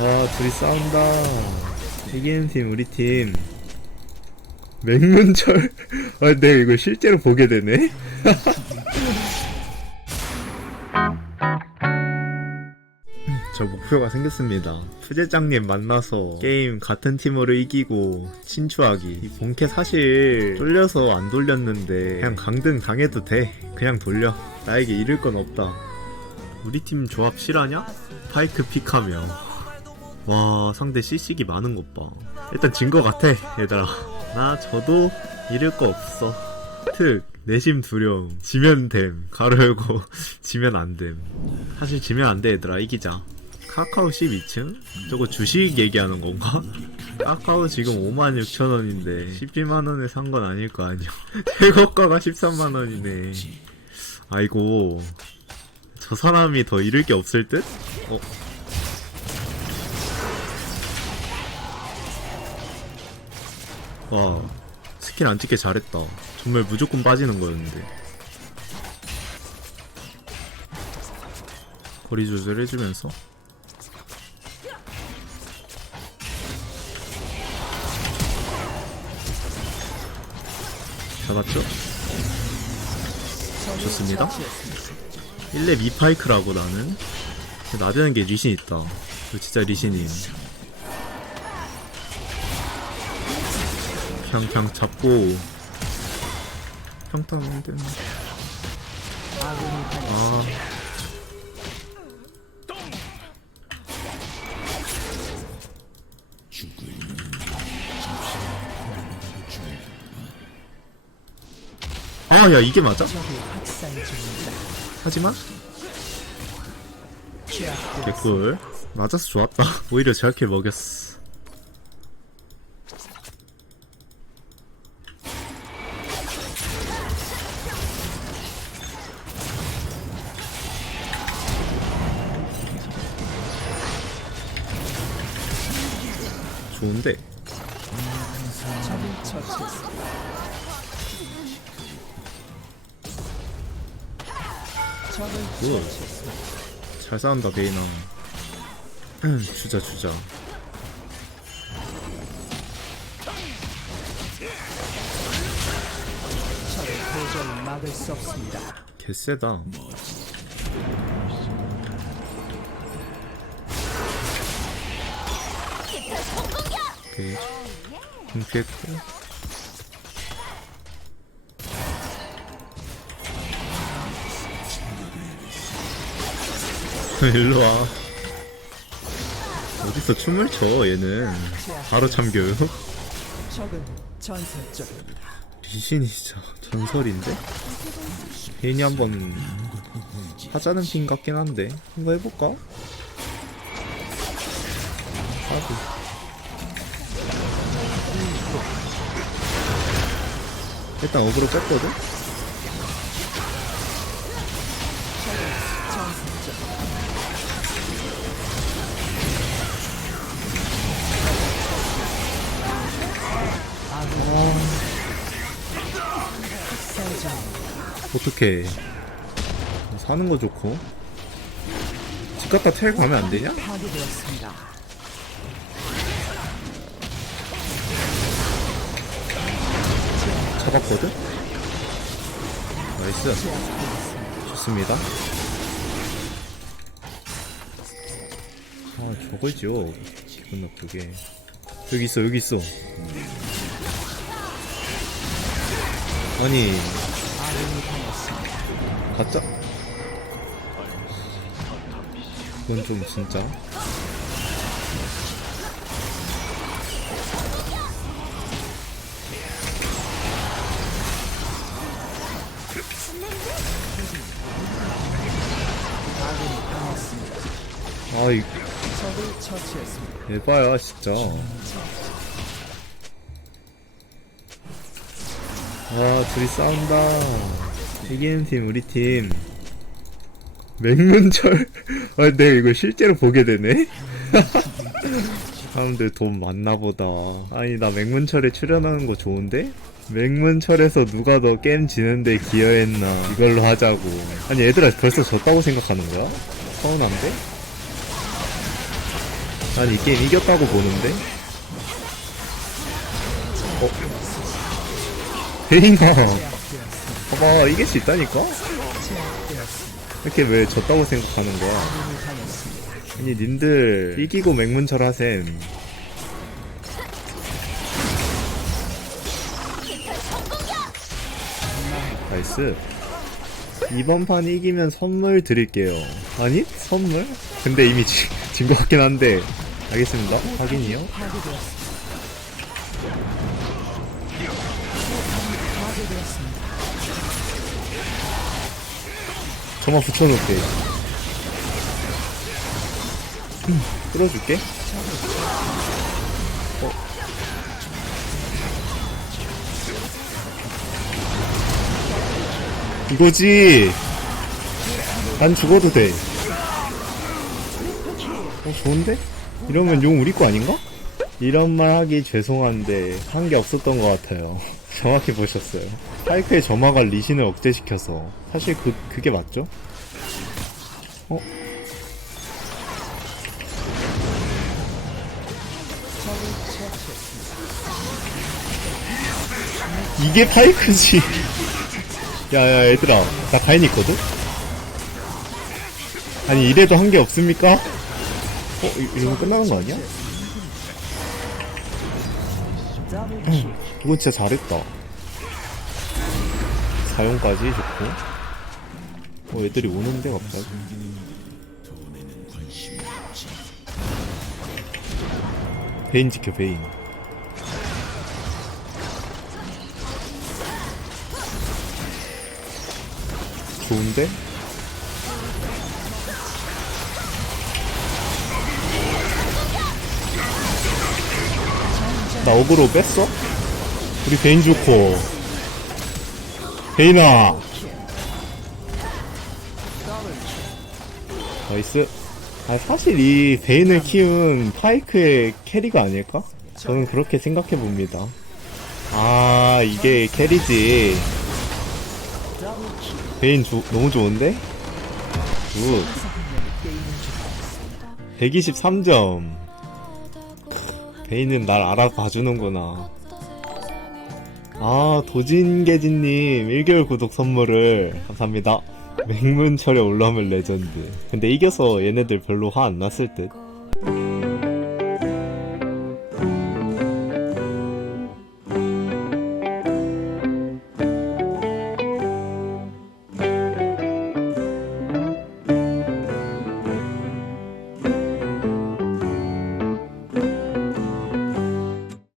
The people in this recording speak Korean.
와 둘이 싸운다. 이기는 팀 우리 팀. 맹문철. 아 내가 이거 실제로 보게 되네? 저 목표가 생겼습니다. 푸제장님 만나서 게임 같은 팀으로 이기고 친추하기. 이 본캐 사실 쫄려서 안 돌렸는데 그냥 강등 당해도 돼. 그냥 돌려. 나에게 잃을 건 없다. 우리 팀 조합 실하냐? 파이크 픽하며 와 상대 CC기 많은 것봐. 일단 진 거 같아 얘들아. 나 저도 잃을 거 없어. 특 내심 두려움. 지면 됨. 가로 열고 지면 안 됨. 사실 지면 안 돼 얘들아. 이기자. 카카오 12층? 저거 주식 얘기하는 건가? 카카오 지금 56,000원인데 12만원에 산 건 아닐 거 아니야. 최고가가 13만원이네. 아이고. 저 사람이 더 잃을 게 없을 듯? 어? 와 스킬 안 찍게 잘했다. 정말 무조건 빠지는 거였는데. 거리 조절해주면서. 잡았죠? 좋습니다. 1렙 2파이크라고 나는. 나대는 게 리신 있다. 진짜 리신임 그냥 그냥 잡고 평타 하면 되는 아 아, 야, 이게 맞아? 하지만? 개꿀. 맞아서 좋았다. 오히려 제약킬 먹였어. 좋은데? 굿. 잘 싸운다 베이나 주자 주자. 개쎄다 오케이 공 피했고. 일로와. 어디서 춤을 춰 얘는? 바로 참교육 적은 전설적입니다. 리신이 진짜 전설인데? 괜히 한번 하자는 핀 같긴 한데. 한번 해볼까? 하고 일단 어그로 뺐거든? 어떡해 사는 거 좋고 집 갔다 텔 가면 안 되냐? 파괴되었습니다. 잡았거든? 나이스. 좋습니다. 아 저걸 지워 기분 나쁘게. 여기 있어 여기 있어. 아니. 가짜? 이건 좀 진짜 아이. 에바야 진짜. 와 둘이 싸운다. 이기는 팀 우리 팀. 맹문철 아 내가 이거 실제로 보게 되네? 사람들 돈 많나 보다. 아니 나 맹문철에 출연하는 거 좋은데? 맹문철에서 누가 더 게임 지는데 기여했나? 이걸로 하자고. 아니 얘들아 벌써 졌다고 생각하는 거야? 서운한데? 난 이 게임 이겼다고 보는데? 어? 베이나 봐봐 이길 수 있다니까? 이렇게 왜 졌다고 생각하는 거야 아니 님들 이기고 맹문철 하셈 나이스 이번 판 이기면 선물 드릴게요 아니? 선물? 근데 이미 진 것 같긴 한데 알겠습니다 확인이요. 저만 붙여놓을게 음, 끌어줄게 어. 이거지 난 죽어도 돼 어, 좋은데? 이러면 용 우리 거 아닌가? 이런 말 하기 죄송한데 한 게 없었던 것 같아요. 정확히 보셨어요. 파이크의 점화가 리신을 억제시켜서 사실 그 그게 맞죠? 어? 이게 파이크지. 야야 얘들아 나 가인 있거든? 아니 이래도 한 게 없습니까? 어 이- 이러면 끝나는 거 아니야? 이거 진짜 잘했다. 사용까지 좋고. 어, 애들이 오는데, 갑자기. 베인 지켜, 베인. 좋은데? 나 어그로 뺐어? 우리 베인 좋고 베인아 나이스 아 사실 이 베인을 키운 파이크의 캐리가 아닐까? 저는 그렇게 생각해 봅니다 아 이게 캐리지. 베인 조- 너무 좋은데? 굿 게임을 123점 베인은 날 알아봐주는구나. 아 도진계진님 1개월 구독 선물을. 감사합니다. 맹문철에 올라오면 레전드. 근데 이겨서 얘네들 별로 화 안 났을 듯